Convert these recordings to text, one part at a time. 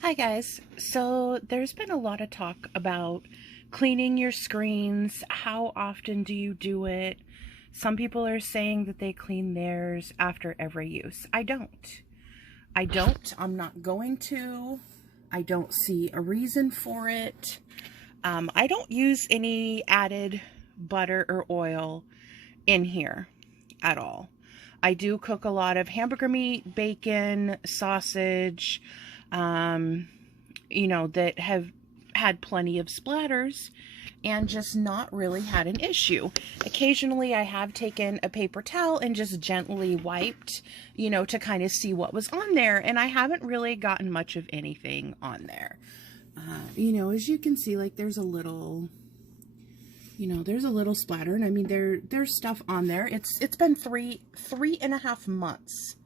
Hi guys. So there's been a lot of talk about cleaning your screens. How often do you do it? Some people are saying that they clean theirs after every use. I don't. I'm not going to. I don't see a reason for it. I don't use any added butter or oil in here at all. I do cook a lot of hamburger meat, bacon, sausage, that have had plenty of splatters and just not really had an issue. Occasionally I have taken a paper towel and just gently wiped, to kind of see what was on there, and I haven't really gotten much of anything on there. As you can see, like there's a little splatter, and I mean there's stuff on there. It's been three and a half months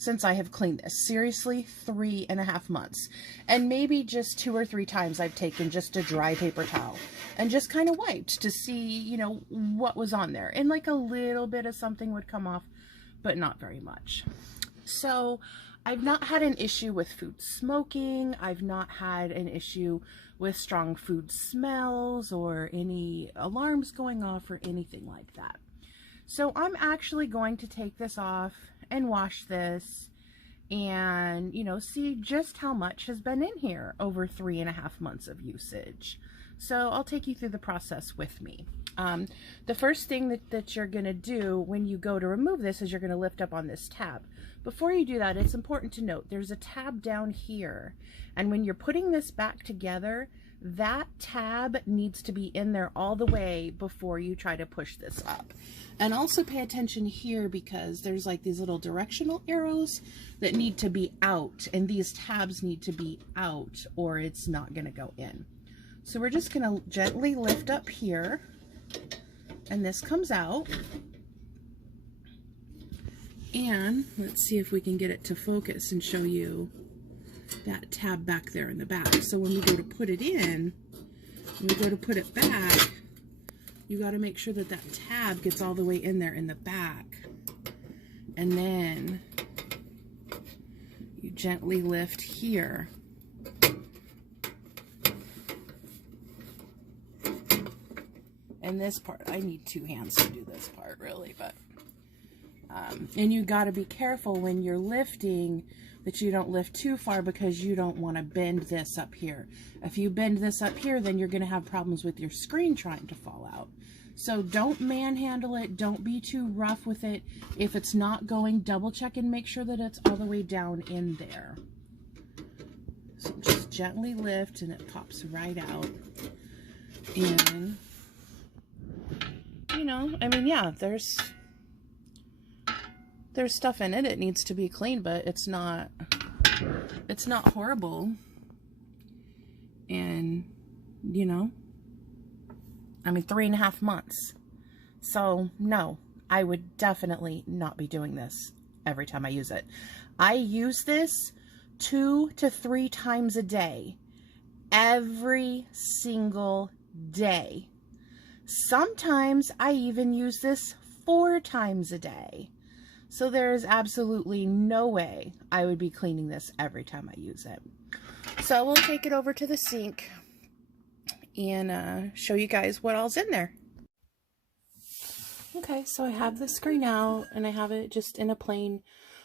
since I have cleaned this. Seriously, 3.5 months. And maybe just 2 or 3 times I've taken just a dry paper towel and just kind of wiped to see, what was on there. And like a little bit of something would come off, but not very much. So I've not had an issue with food smoking. I've not had an issue with strong food smells or any alarms going off or anything like that. So I'm actually going to take this off and wash this and, see just how much has been in here over 3.5 months of usage. So I'll take you through the process with me. The first thing that you're going to do when you go to remove this is you're going to lift up on this tab. Before you do that, it's important to note there's a tab down here, and when you're putting this back together, that tab needs to be in there all the way before you try to push this up. And also pay attention here because there's like these little directional arrows that need to be out, and these tabs need to be out or it's not going to go in. So we're just going to gently lift up here, and this comes out. And let's see if we can get it to focus and show you that tab back there in the back. So when we go to put it in, when we go to put it back, you got to make sure that that tab gets all the way in there in the back. And then you gently lift here. And this part, I need 2 hands to do this part really, but and you got to be careful when you're lifting that you don't lift too far, because you don't want to bend this up here. If you bend this up here, then you're going to have problems with your screen trying to fall out. So don't manhandle it. Don't be too rough with it. If it's not going, double check and make sure that it's all the way down in there. So just gently lift and it pops right out. And, I mean, yeah, there's stuff in it. It needs to be clean, but it's not horrible. And, I mean, 3.5 months. So no, I would definitely not be doing this every time I use it. I use this 2 to 3 times a day, every single day. Sometimes I even use this 4 times a day. So there is absolutely no way I would be cleaning this every time I use it. So we'll take it over to the sink and show you guys what all's in there. Okay, so I have the screen out and I have it just in a plain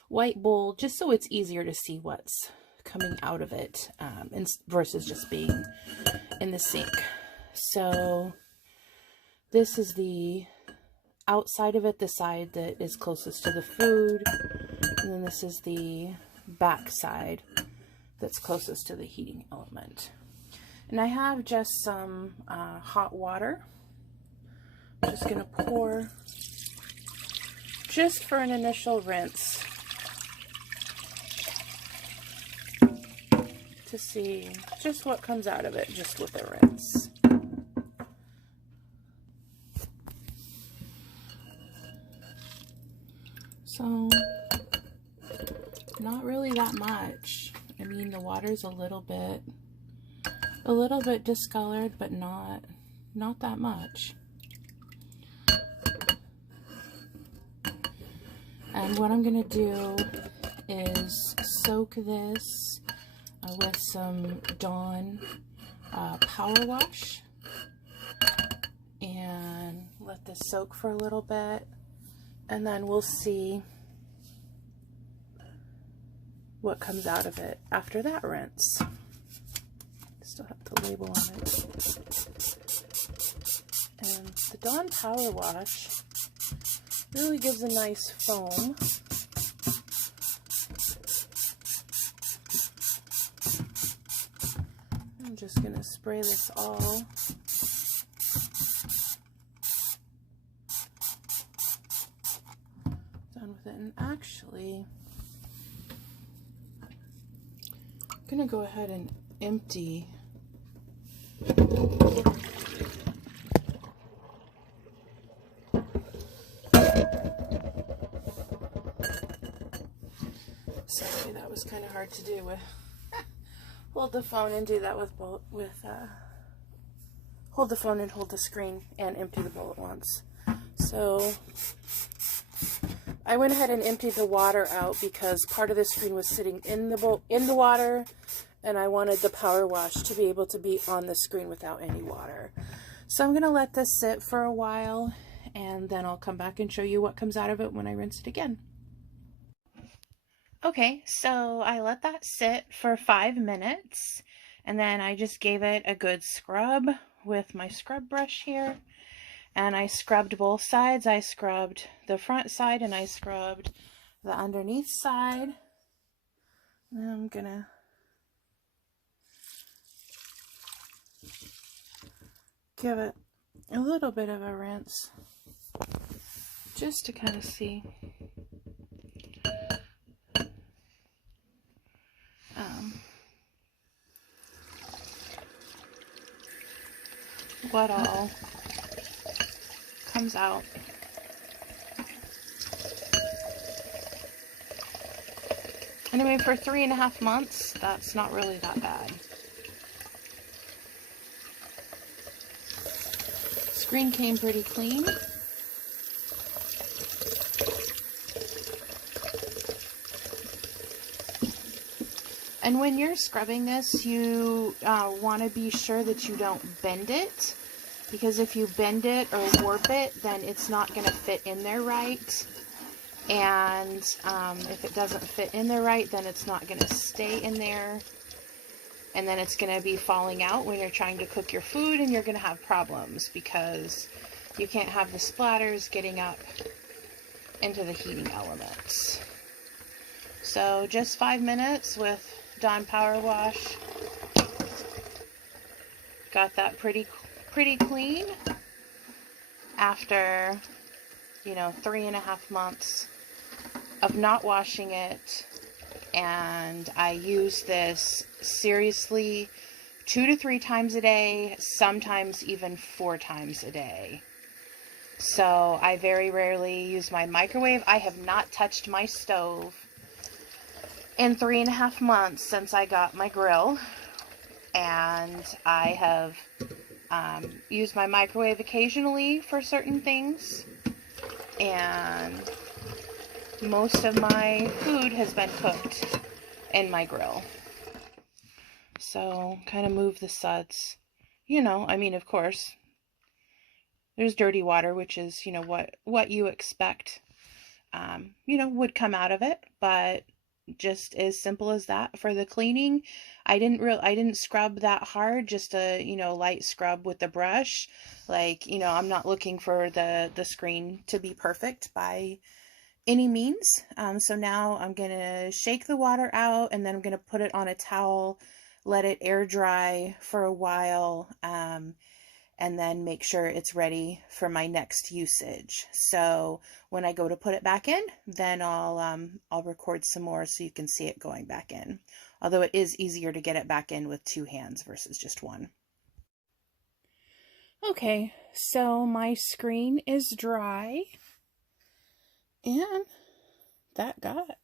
white bowl, just so it's easier to see what's coming out of it versus just being in the sink. So this is the outside of it, the side that is closest to the food, and then this is the back side that's closest to the heating element. And I have just some hot water. I'm just going to pour just for an initial rinse to see just what comes out of it just with a rinse. So, not really that much. I mean, the water's a little bit discolored, but not that much. And what I'm gonna do is soak this with some Dawn Power Wash, and let this soak for a little bit, and then we'll see what comes out of it after that rinse. Still have the label on it. And the Dawn Power Wash really gives a nice foam. I'm just going to spray this all. Done with it. And actually, I'm going to go ahead and empty sorry, that was kind of hard to do with hold the phone and do that with hold the phone and hold the screen and empty the bowl at once. So I went ahead and emptied the water out because part of the screen was sitting in the bowl, in the water, and I wanted the power wash to be able to be on the screen without any water. So I'm going to let this sit for a while, and then I'll come back and show you what comes out of it when I rinse it again. Okay, so I let that sit for 5 minutes, and then I just gave it a good scrub with my scrub brush here. And I scrubbed both sides. I scrubbed the front side and I scrubbed the underneath side. And I'm gonna give it a little bit of a rinse just to kind of see what all comes out. Anyway, for 3.5 months, that's not really that bad. Screen came pretty clean. And when you're scrubbing this, you want to be sure that you don't bend it, because if you bend it or warp it, then it's not going to fit in there right. And if it doesn't fit in there right, then it's not going to stay in there. And then it's going to be falling out when you're trying to cook your food, and you're going to have problems because you can't have the splatters getting up into the heating elements. So just 5 minutes with Dawn Power Wash. Got that pretty clean after, you know, 3.5 months of not washing it. And I use this seriously 2 to 3 times a day, sometimes even 4 times a day. So I very rarely use my microwave. I have not touched my stove in 3.5 months since I got my grill. And I have used my microwave occasionally for certain things. And most of my food has been cooked in my grill. So kind of move the suds. You know, I mean, of course, there's dirty water, which is, you know, what you expect, you know, would come out of it. But just as simple as that for the cleaning. I didn't scrub that hard, just a, you know, light scrub with the brush. Like, you know, I'm not looking for the screen to be perfect by any means. So now I'm going to shake the water out, and then I'm going to put it on a towel, let it air dry for a while, and then make sure it's ready for my next usage. So when I go to put it back in, then I'll record some more so you can see it going back in. Although it is easier to get it back in with 2 hands versus just 1. Okay, so my screen is dry, and that got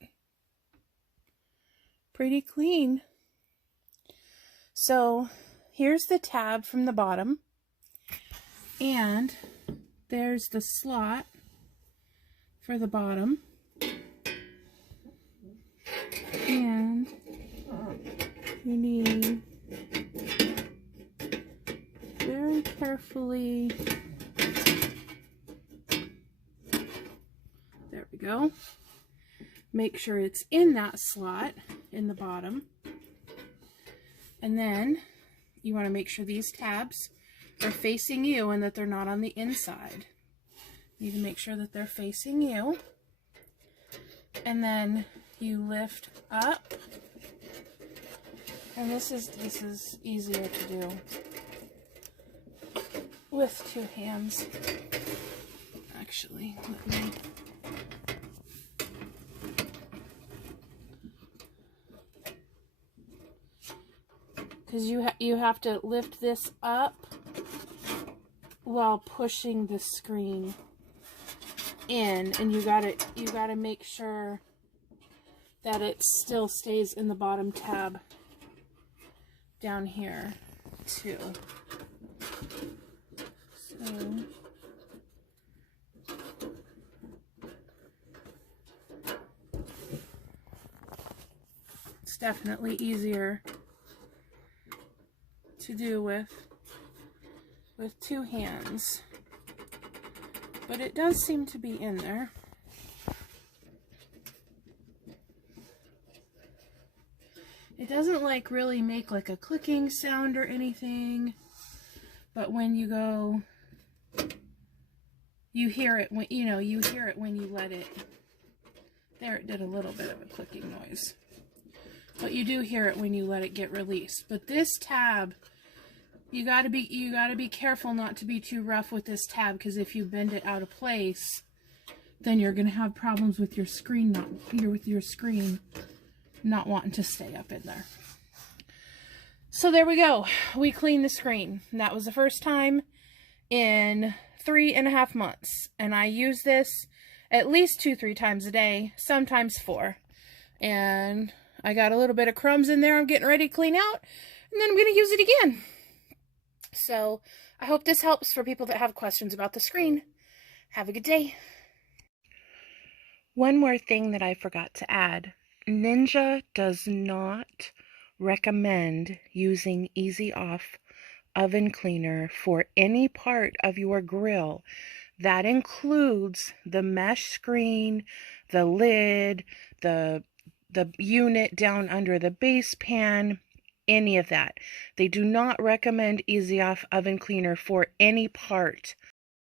pretty clean. So here's the tab from the bottom, and there's the slot for the bottom, and you need very carefully, there we go, make sure it's in that slot in the bottom. And then you want to make sure these tabs are facing you and that they're not on the inside. You need to make sure that they're facing you. And then you lift up. And this is easier to do with two hands. Actually, let me... because you have to lift this up while pushing the screen in, and you gotta make sure that it still stays in the bottom tab down here too. So it's definitely easier to do with two hands, but it does seem to be in there. It doesn't like really make like a clicking sound or anything, but when you go, you hear it when you hear it when you let it. There, it did a little bit of a clicking noise, but you do hear it when you let it get released. But this tab, you gotta be careful not to be too rough with this tab, because if you bend it out of place, then you're gonna have problems with your screen not wanting to stay up in there. So there we go. We cleaned the screen. And that was the first time in 3.5 months. And I use this at least 2-3 times a day, sometimes 4. And I got a little bit of crumbs in there I'm getting ready to clean out, and then I'm going to use it again. So I hope this helps for people that have questions about the screen. Have a good day. One more thing that I forgot to add. Ninja does not recommend using Easy Off oven cleaner for any part of your grill. That includes the mesh screen, the lid, the unit down under the base pan, any of that. They do not recommend Easy Off oven cleaner for any part